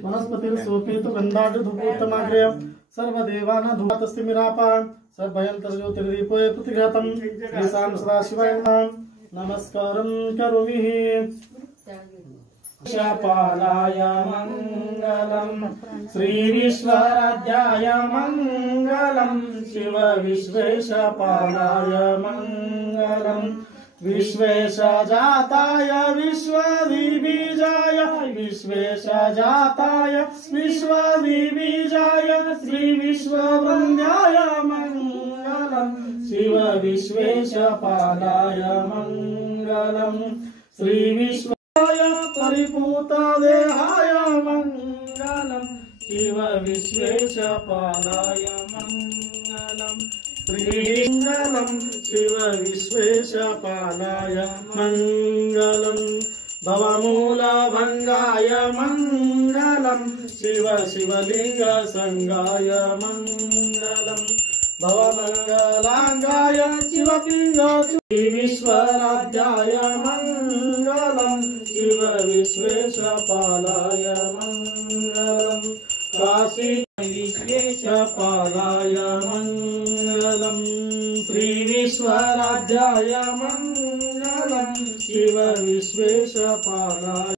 वनस्पतिर्सोपेतु गन्धाढ्यधूपोत्तमाग्रय सर्वदेवानां धूपतस्तिमिरापान् सर्वयन्तर्ज्योतिर्दीपोय प्रतिघातं श्रीशां सदाशिवाय नमस्कारं करोमि। पालाय मंगलम श्री विश्वराध्याय मंगलम शिव विश्वेशपालाय मंगलम विश्वेशजाताय विश्वदिविजाय विश्वेशजाताय विश्वदिविजाय श्री विश्ववन्द्याय मंगलम शिव विश्वेशपालाय मंगलम श्री विश्व परिपूत देहाय मंगलम शिव विश्वेशपालाय मंगलम श्रीमंगलम शिव विश्वेशपालाय मंगलम भवमूल भंगाय मंगलम शिव शिवलिंग संगाय मंगलम भवमंगलांगाय शिवलिंग विश्वराध्याय मंगलम शिव विश्वेशपालाय मंगलम काशी विश्वेशपालाय मंगलम श्री विश्वराध्याय मंगलम शिव विश्वेशपालाय